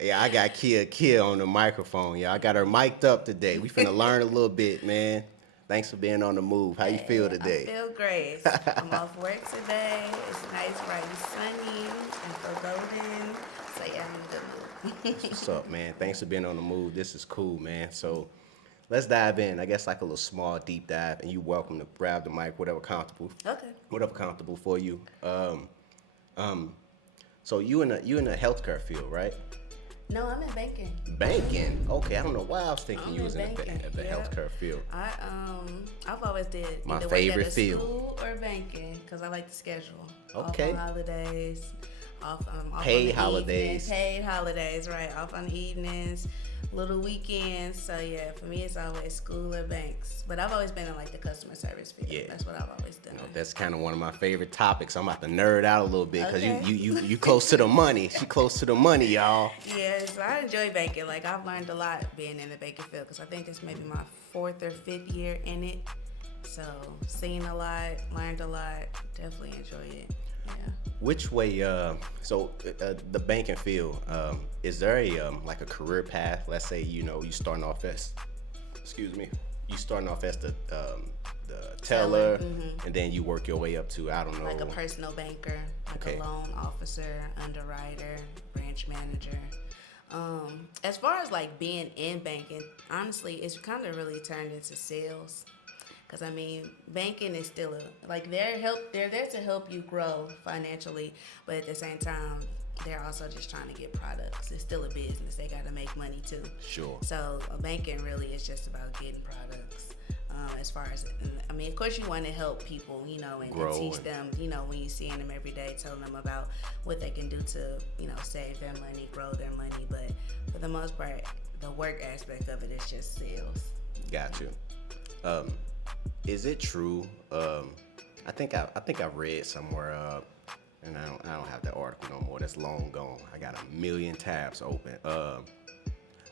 Yeah, I got Kia on the microphone. Yeah, I got her mic'd up today. We finna learn a little bit, man. Thanks for being on the move. How you feel Hey, I today? feel great. I'm off work today. It's nice, bright and sunny, and foreboding. So yeah, I'm in a good That's mood. what's up, man. Thanks for being on the move. This is cool, man. So let's dive in. I guess like a little small deep dive, and you welcome to grab the mic, Okay. whatever comfortable for you. So you in the healthcare field, right? No, I'm in banking. Banking. Okay, I don't know why I was thinking I'm you in was in banking. the Yep. healthcare field. I've always did My either work at favorite a field. school or banking because I like the schedule. Off Okay. on holidays, off on Paid the evenings, holidays. paid holidays, right? Off on the evenings, little weekends. So yeah, for me it's always school or banks. But I've always been in like the customer service field. Yeah. That's what I've always done. That's kind of one of my favorite topics. I'm about to nerd out a little bit because Okay. you close to the money. She close to the money, y'all. Yes, I enjoy banking. Like I've learned a lot being in the banking field because I think this may be my fourth or fifth year in it. So seen a lot, learned a lot. Definitely enjoy it. Yeah. Which way? The banking field. Is there a like a career path? Let's say you starting off as, excuse me, you starting off as the teller, and then you work your way up to I don't know. Like a personal banker, like Okay. a loan officer, underwriter, branch manager. As far as like being in banking, honestly, it's kind of really turned into sales. Cause I mean, banking is still they're there to help you grow financially, but at the same time, they're also just trying to get products. It's still a business. They got to make money too. Sure. So banking really is just about getting products. As far as, I mean, of course, you want to help people, and Grow teach and- them, when you see them every day, telling them about what they can do to, save their money, grow their money. But for the most part, the work aspect of it is just sales. Got you. Is it true? I think I read somewhere, and I don't have that article no more. That's long gone. I got a million tabs open.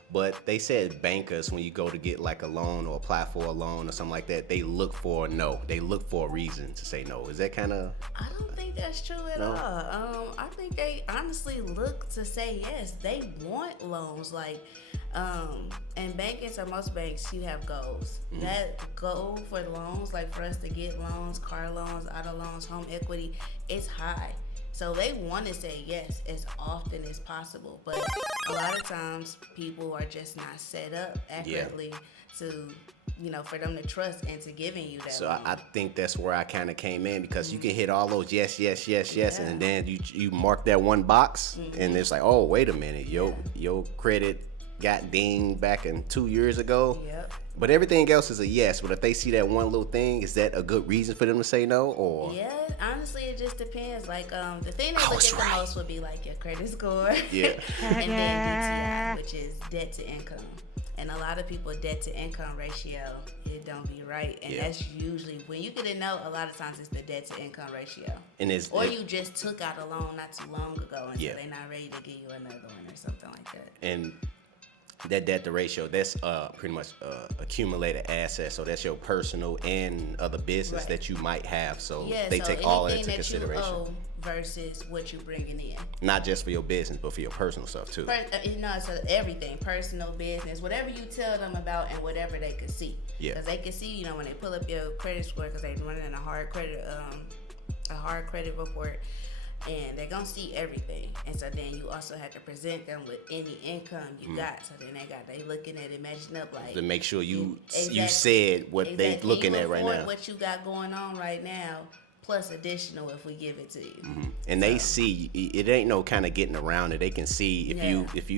But they said bankers, when you go to get like a loan or apply for a loan or something like that, they look for a no. They look for a reason to say no. Is that kind of? I don't think that's true at No? all. I think they honestly look to say yes. They want loans, and banking. So most banks, you have goals. That goal for loans, like for us to get loans, car loans, auto loans, home equity, it's high. So they want to say yes as often as possible, but a lot of times people are just not set up accurately to, for them to trust into giving you that. So loan. I think that's where I kind of came in because you can hit all those yes, yes, yes, yes, and then you mark that one box, and it's like, oh, wait a minute, your credit got dinged back in 2 years ago. Yep. But everything else is a yes. But if they see that one little thing, is that a good reason for them to say no? Or Yeah, honestly, it just depends. Like, the thing they I look was at right. the most would be like your credit score. Yeah. And then DTI, which is debt to income. And a lot of people, debt to income ratio, it don't be right. And Yeah. that's usually, when you get a no, a lot of times it's the debt to income ratio. And it's Or you just took out a loan not too long ago, and Yeah. so they're not ready to give you another one or something like that. and that debt to ratio, that's pretty much accumulated assets. So that's your personal and other business Right. that you might have. So Yeah, they so take all that anything into that you consideration. owe versus what you're bringing in. Not just for your business, but for your personal stuff too. So everything, personal, business, whatever you tell them about, and whatever they could see. Yeah. Because they can see, when they pull up your credit score, because they're running a hard credit report, and they're gonna see everything. And so then you also have to present them with any income you got. So then they looking at it, matching up like To make sure you Exactly. said what they Exactly. looking Can you at right afford now. what you got going on right now, plus additional if we give it to you. And they see it ain't no kind of getting around it. They can see Yeah. if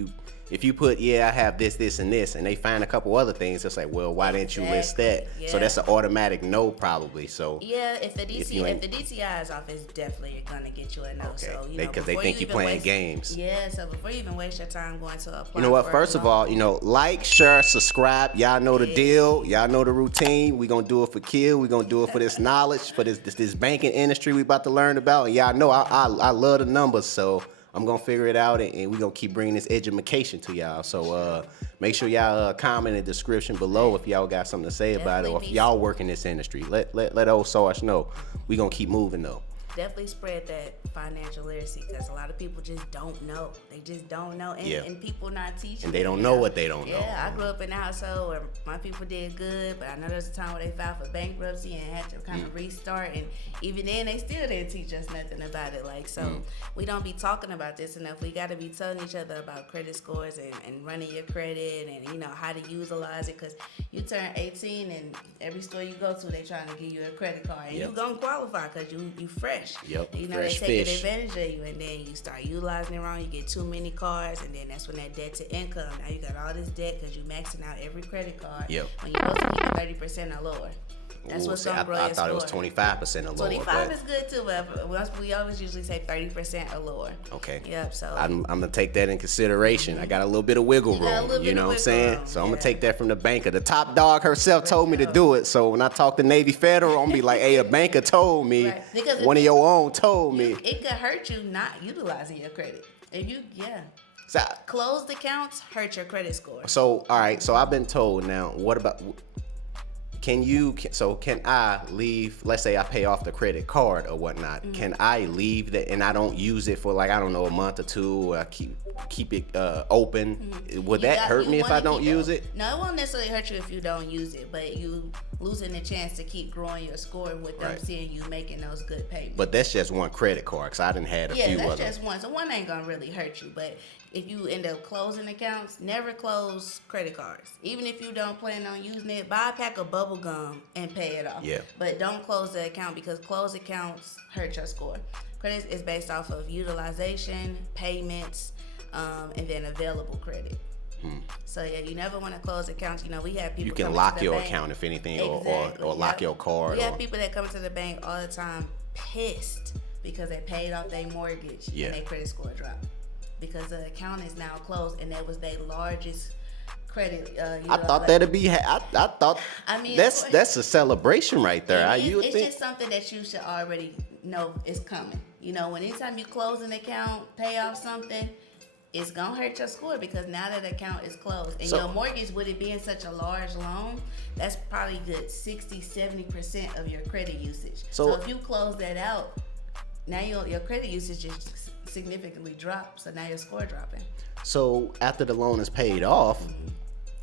you put I have this and this, and they find a couple other things. It's like, well, why didn't you list that? Exactly, So yeah. that's an automatic no probably. So Yeah, if the you ain't- DTI is off, it's definitely gonna get you a no. Okay. So Because they before think you even playing waste- games. Yeah, so before you even waste your time going to apply, you know what? for a First of loan- all, like, share, subscribe. Y'all know the Yeah. deal. Y'all know the routine. We gonna do it for Kill. We gonna do it for this knowledge, for this banking industry we about to learn about. And y'all know I love the numbers, so I'm gonna figure it out, and we gonna keep bringing this education to y'all. So make sure y'all comment in the description below if y'all got something to say about it, or if Definitely y'all work in this industry. Let old Sarge know. We gonna keep moving though. definitely spread that financial literacy because a lot of people just don't know. They just don't know, and people not teaching. And they don't know what they don't know. Yeah, I grew up in a household where my people did good, but I know there's a time where they filed for bankruptcy and had to kind of restart, and even then they still didn't teach us nothing about it. Like, so we don't be talking about this enough. We got to be telling each other about credit scores and running your credit and, you know, how to utilize it, because you turn 18 and every store you go to, they trying to give you a credit card, and you gonna qualify because you fresh. Yep. You know, fresh they taking fish. advantage of you, and then you start utilizing it wrong. You get too many cards, and then that's when that debt to income. Now you got all this debt because you maxing out every credit card. Yep. When you're supposed to keep 30% or lower. That's what's gonna grow your I thought it was score. 25% or lower. 25 is good too, but we always usually say 30% or lower. Okay. Yep. So I'm gonna take that in consideration. I got a little bit of wiggle You got a room. little You bit know of what I'm wiggle saying? room, So I'm gonna yeah. take that from the banker. The top dog herself told me to do it. So when I talk to Navy Federal, I'm gonna be like, hey, a banker told me, Right. Because one of your own told me. it could hurt you not utilizing your credit. If you So, closed accounts hurt your credit score. so all right, so I've been told now, what about can I leave, let's say I pay off the credit card or whatnot, Mm-hmm. can I leave that and I don't use it for like, I don't know, a month or two, or I keep it open? Would that hurt me if I don't use it? No, it won't necessarily hurt you if you don't use it, but you losing the chance to keep growing your score with them Right. seeing you making those good payments. But that's just one credit card, because I done had a Yeah, few that's of them. just one. So one ain't gonna really hurt you. But if you end up closing accounts, never close credit cards. Even if you don't plan on using it, buy a pack of bubble gum and pay it off. Yeah. But don't close the account because closed accounts hurt your score. Credit is based off of utilization, payments, and then available credit. So yeah, you never want to close accounts. You know, we have people. You can coming lock to the your bank. account if anything, Exactly. or lock Yep. your card. We or, have people that come to the bank all the time pissed because they paid off their mortgage Yeah. and their credit score dropped because the account is now closed and that was their largest credit. I thought that'd be. I thought. I mean, that's of course- that's a celebration right there. It is- You would it's think. just something that you should already know is coming. You know, when anytime you close an account, pay off something, it's gonna hurt your score because now that account is closed. And So- your mortgage, with it being such a large loan, that's probably good 60-70% of your credit usage. So- So if you close that out, now your credit usage just significantly dropped. So now your score dropping. So after the loan is paid off,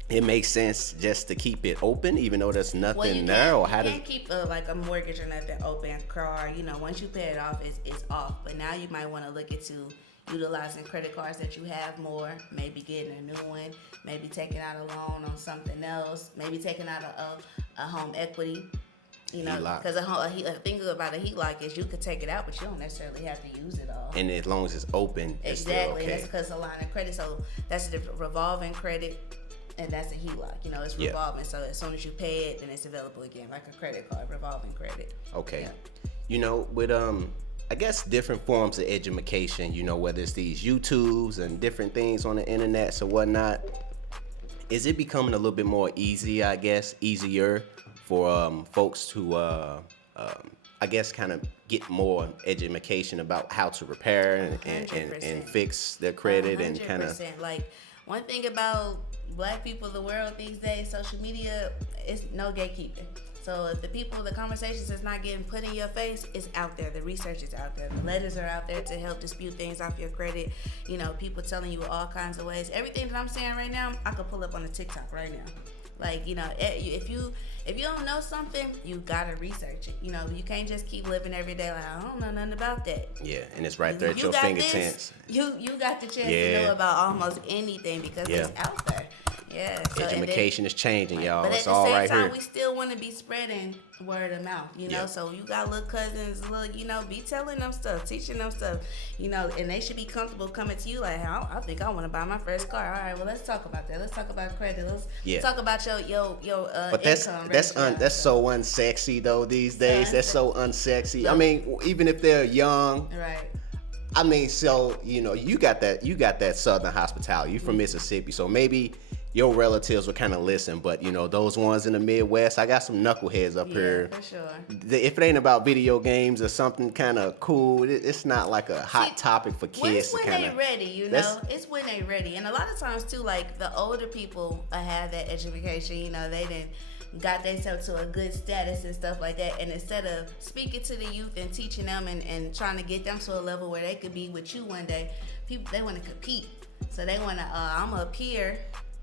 it makes sense just to keep it open, even though there's nothing there. Or how you does? can't keep like a mortgage or nothing open. Car, you know, once you pay it off, it's off. But now you might want to look into utilizing credit cards that you have more. Maybe getting a new one. Maybe taking out a loan on something else. Maybe taking out a home equity. You know, HELOC. because a thing about a HELOC is you could take it out, but you don't necessarily have to use it all. And as long as it's open, it's still Exactly. okay. That's because it's a line of credit. So that's the revolving credit, and that's a HELOC. You know, it's Yeah. revolving. So as soon as you pay it, then it's available again, like a credit card, revolving credit. Okay. Yeah. You know, with I guess different forms of education, you know, whether it's these YouTubes and different things on the internet or whatnot, is it becoming a little bit more easier for folks to I guess kind of get more education about how to repair and 100%. fix their credit and kind of 100%. Like, one thing about Black people, the world these days, social media, is no gatekeeping. So if the conversations is not getting put in your face, it's out there. The research is out there. The letters are out there to help dispute things off your credit. You know, people telling you all kinds of ways. Everything that I'm saying right now, I could pull up on the TikTok right now. Like, you know, if you don't know something, you gotta research it. You know, you can't just keep living every day like, I don't know nothing about that. yeah, and it's right there at your got fingertips. this, you got the chance Yeah. to know about almost anything because Yeah. it's out there. Yeah. So, and then- Education is changing, y'all. but at It's the all same right time, here. we still want to be spreading word of mouth, you know. Yeah. So you got little cousins, you know, be telling them stuff, teaching them stuff, you know, and they should be comfortable coming to you like, I think I want to buy my first car. All right, well, let's talk about that. Let's talk about credit. Let's talk about your But that's income. that's ratio. that's so unsexy though these days. That's so unsexy. I mean, even if they're young, right. I mean, so you know, you got that Southern hospitality. You from Mississippi, so maybe your relatives would kind of listen. But you know, those ones in the Midwest, I got some knuckleheads up here. For sure. If it ain't about video games or something kind of cool, it's not like a hot See, topic for Well, kids it's to when kind they of. ready, you know. It's when they ready, and a lot of times too, like the older people have that education. You know, they didn't got themselves to a good status and stuff like that. And instead of speaking to the youth and teaching them and trying to get them to a level where they could be with you one day, people, they want to compete. So they want to, I'm up here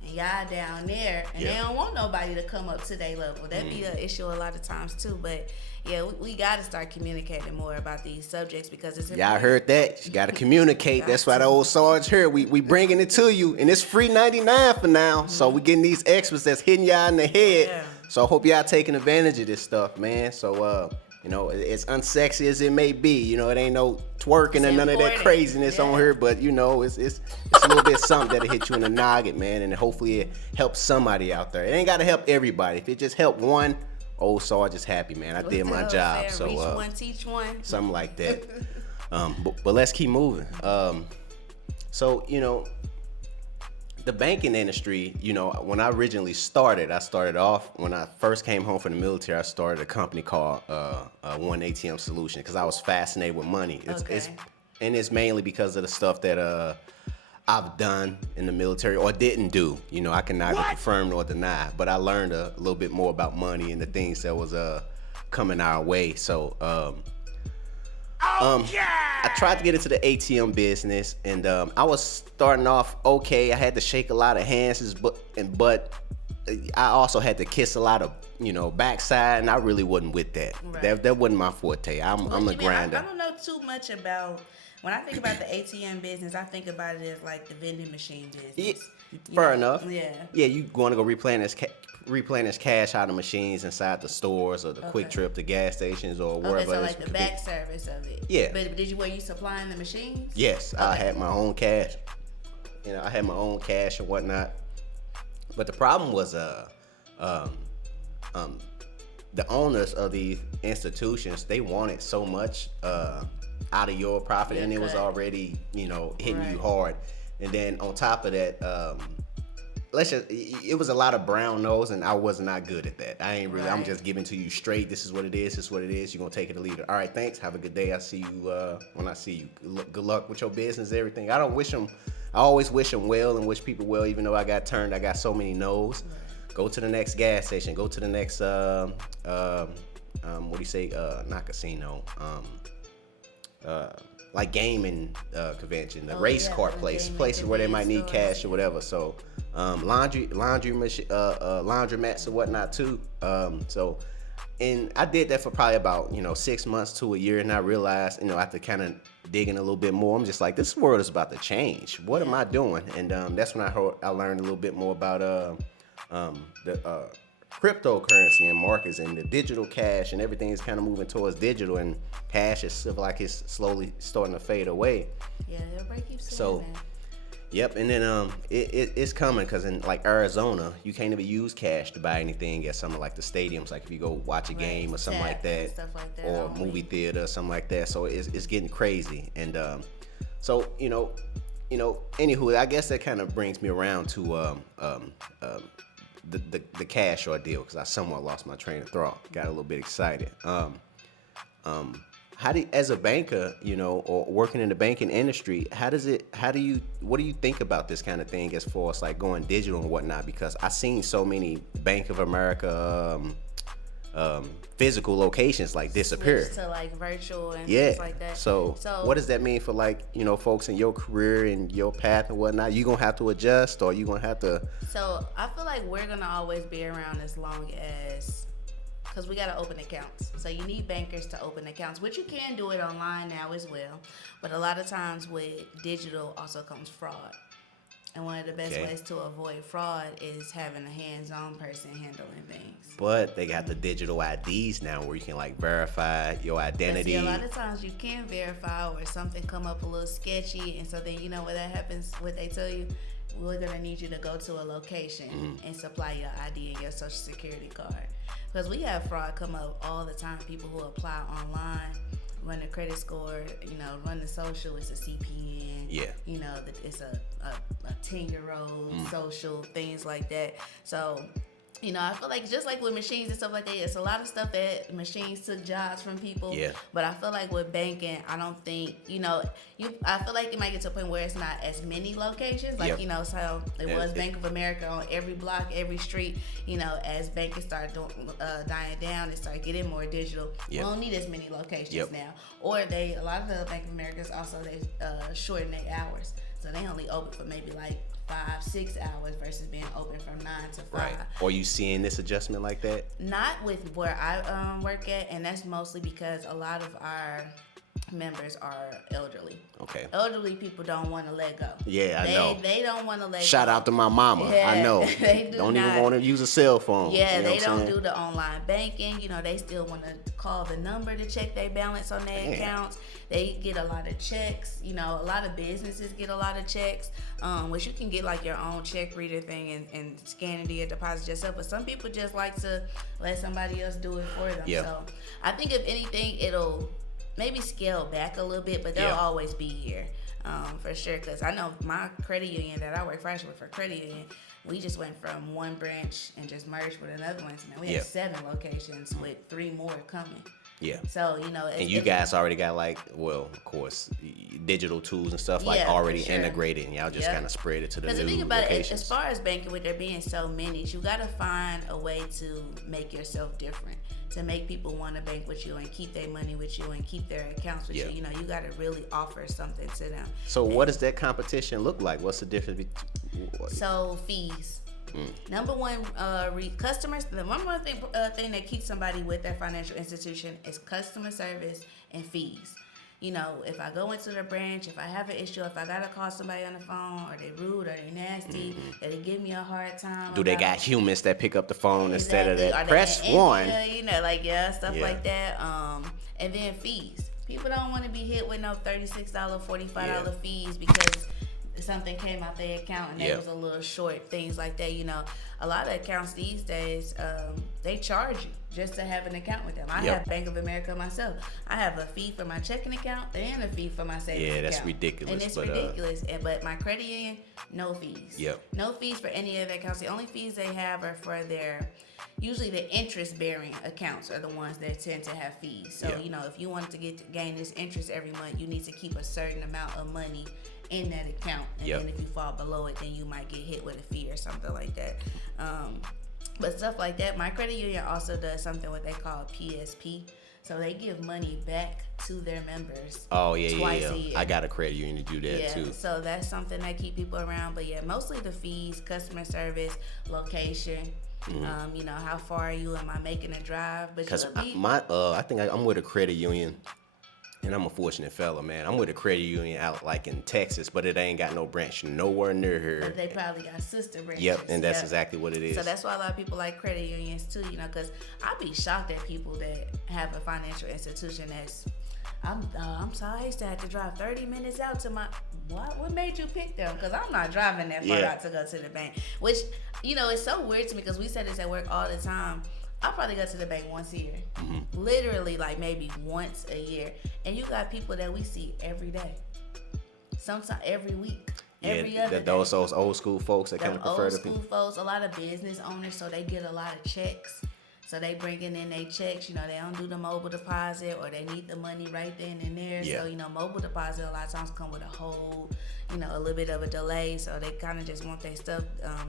and y'all down there, and they don't want nobody to come up to their level. That'd be an issue a lot of times too. But yeah, we got to start communicating more about these subjects because it's Y'all heard that? You got to communicate. That's why the old Sarge here. We bringing it to you, and it's free 99 for now. So we getting these extras that's hitting y'all in the head. Yeah. So I hope y'all taking advantage of this stuff, man. So you know, as unsexy as it may be, you know, it ain't no twerking and none of that craziness on here, but you know, it's a little bit something that'll hit you in the noggin, man, and hopefully it helps somebody out there. It ain't gotta help everybody. If it just helped one, old Sarge is happy, man. I did my job. So reach one, teach one. Something like that. But let's keep moving. So, you know, the banking industry, you know, when I originally started, when I first came home from the military, I started a company called One ATM Solution because I was fascinated with money. It's mainly because of the stuff that I've done in the military or didn't do. You know, I can neither confirm nor deny, but I learned a little bit more about money and the things that was coming our way. So, I tried to get into the ATM business, and I was starting off okay. I had to shake a lot of hands, but I also had to kiss a lot of, you know, backside, and I really wasn't with that. Right. That wasn't my forte. I'm a grinder. I don't know too much about. When I think about the ATM business, I think about it as like the vending machine business. Fair enough. Yeah. Yeah, you want to go replenish cash out of machines inside the stores or the Quick Trip, the gas stations, or wherever. Okay, so like the back service of it. Yeah. But were you supplying the machines? Yes, I had my own cash. You know, I had my own cash and whatnot. But the problem was, the owners of these institutions, they wanted so much out of your profit, and it was already, you know, hitting you hard. And then on top of that, it was a lot of brown nose, and I was not good at that. I ain't really. I'm just giving to you straight. This is what it is. This is what it is. You're gonna take it or leave it. All right, thanks. Have a good day. I see you when I see you. Good luck with your business, everything. I don't wish them. I always wish them well and wish people well, even though I got so many no's. Go to the next gas station. Go to the next what do you say? Not casino. Like gaming convention, the race car places where they might need cash or whatever. So laundromats or whatnot too. And I did that for probably about 6 months to a year, and I realized, after kind of digging a little bit more, I'm just like, this world is about to change. What am I doing? And that's when I learned a little bit more about the cryptocurrency and markets and the digital cash, and everything is kind of moving towards digital, and cash is like it's slowly starting to fade away. Yeah, everybody keeps saying so that. Yep, and then it's coming, because in like Arizona, you can't even use cash to buy anything at something like the stadiums, like if you go watch a game or something like that, or a movie theater or something like that. So it's getting crazy, and so anywho, I guess that kind of brings me around to the cash ordeal, because I somewhat lost my train of thought, got a little bit excited. How do you, as a banker, or working in the banking industry, what do you think about this kind of thing as far as like going digital and whatnot? Because I've seen so many Bank of America physical locations like disappear to like virtual and things like that. So what does that mean for like, folks in your career and your path and whatnot? You gonna have to adjust, or you gonna have to? So I feel like we're gonna always be around as long as, because we got to open accounts. So you need bankers to open accounts, which you can do it online now as well. But a lot of times with digital also comes fraud. And one of the best ways to avoid fraud is having a hands-on person handling things. But they got the digital IDs now where you can like verify your identity. But see, a lot of times you can verify, or something come up a little sketchy, and so then when that happens, what they tell you, we're gonna need you to go to a location and supply your ID and your social security card. Because we have fraud come up all the time. People who apply online, run the credit score, run the social, it's a CPN. Yeah. It's a 10-year-old social, things like that. So You know, I feel like just like with machines and stuff like that, it's a lot of stuff that machines took jobs from people. Yeah. But I feel like with banking, I don't think, I feel like it might get to a point where it's not as many locations. Like, Yep. So it was Bank of America on every block, every street. As banking started dying down, it started getting more digital. Yep. We don't need as many locations Yep. now. Or a lot of the Bank of Americas also, they shorten their hours. So they only open for maybe like 5-6 hours versus being open from 9 to 5. Right. Are you seeing this adjustment like that? Not with where I work at, and that's mostly because a lot of our members are elderly. Okay. Elderly people don't want to let go. Yeah, I know. They don't want to let Shout go. out to my mama. Yeah, I know. they don't even want to use a cell phone. Yeah, You know they what I'm don't saying? do the online banking. They still want to call the number to check their balance on their Damn. accounts. They get a lot of checks. A lot of businesses get a lot of checks, which you can get like your own check reader thing and scan it or deposit yourself. But some people just like to let somebody else do it for them. Yeah. So I think if anything, it'll maybe scale back a little bit, but they'll Yeah. always be here. For sure, because I know my credit union that I work for, I actually work for credit union. We just went from one branch and just merged with another one. So now we Yeah. have 7 locations with 3 more coming. Yeah. So, And you guys already got of course, digital tools and stuff like Yeah, for already sure. integrated, and y'all just Yep. kind of spread it to the Because new the thing about it, locations. as far as banking, with there being so many, you got to find a way to make yourself different, to make people want to bank with you and keep their money with you and keep their accounts with Yeah. you. You got to really offer something to them. So what does that competition look like? What's the difference between? So fees. Number one, customers. The number one thing that keeps somebody with their financial institution is customer service and fees. If I go into the branch, if I have an issue, if I gotta call somebody on the phone, are they rude, are they nasty, do they give me a hard time? Do they got humans that pick up the phone instead of that? Are they Press in one. India, stuff Yeah. like that. And then fees. People don't want to be hit with no $36, $45 Yeah. fees because something came out their account and Yeah. they was a little short, things like that. A lot of accounts these days, they charge you just to have an account with them. I Yep. have Bank of America myself. I have a fee for my checking account and a fee for my savings account. Yeah, that's ridiculous, And it's but, ridiculous. But my credit union, no fees. Yep. No fees for any of their accounts. The only fees they have are for usually the interest-bearing accounts are the ones that tend to have fees. So, Yeah. if you want to gain this interest every month, you need to keep a certain amount of money in that account. And Yep. then if you fall below it, then you might get hit with a fee or something like that. But stuff like that, my credit union also does something what they call PSP. So they give money back to their members. Oh yeah, twice a year. I got a credit union to do that too. So that's something that keep people around. But yeah, mostly the fees, customer service, location. How far are you? Am I making a drive? But Because you'll be- I think I'm with a credit union, and I'm a fortunate fella, man. I'm with a credit union out like in Texas, but it ain't got no branch nowhere near here. but they probably got sister branches. Yep, and that's Yep. exactly what it is. So that's why a lot of people like credit unions too, because I'd be shocked at people that have a financial institution that's, I'm sorry, I used to have to drive 30 minutes out to my, what made you pick them? Because I'm not driving that far Yeah. out to go to the bank, which, it's so weird to me because we say this at work all the time. I probably go to the bank once a year, literally like maybe once a year. And you got people that we see every day, sometimes every week. Every other day. those old school folks that kind of Them prefer old to school folks, a lot of business owners, so they get a lot of checks. So they bringing in their checks, they don't do the mobile deposit or they need the money right then and there. Yeah. So, mobile deposit a lot of times come with a hold, a little bit of a delay. So they kind of just want their stuff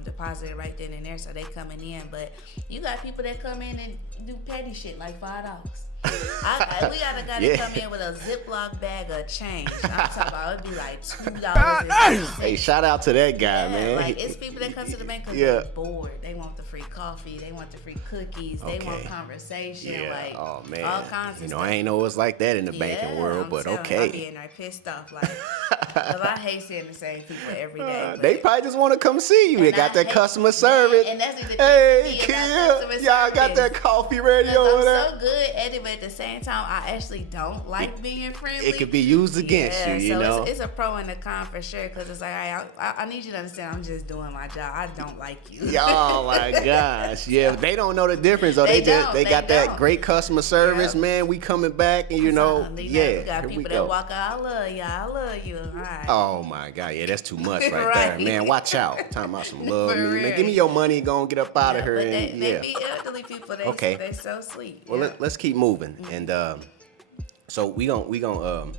deposited right then and there. So they coming in. But you got people that come in and do petty shit like $5. We got a guy that come in with a Ziploc bag of change. I'm talking about it'd be like $2. Hey, shout out to that guy, man. Like it's people that come to the bank because Yeah. they're bored. They want the free coffee. They want the free cookies. They want Okay. conversation. Yeah. Like Oh man. all kinds of stuff. I ain't know it's like that in the banking world, I'm but telling you, okay. I be in there pissed off, like, because I hate seeing the same people every day. but- They probably just want to come see you. They And got I that hate- customer man, service. and that's the thing, Hey, me kid, about customer y'all got service. that coffee radio Because over I'm there. so good at it, but at the same time, I actually don't like being friendly. It could be used against you, you so know. it's a pro and a con for sure. Because it's like, I need you to understand, I'm just doing my job. I don't like you. Oh my gosh, yeah, they don't know the difference. Though they got that great customer service, man. We coming back, and you know, we yeah, got here we people go. that walk out. I love you. I love you. All right. Oh my God, yeah, that's too much right, there, Right. man. Watch out. Talking about some love For me, man. real. Give me your money, go and get up out of here. But And they yeah, be elderly people. They Okay. They're so sweet. well, yeah. let's keep moving. And so we gonna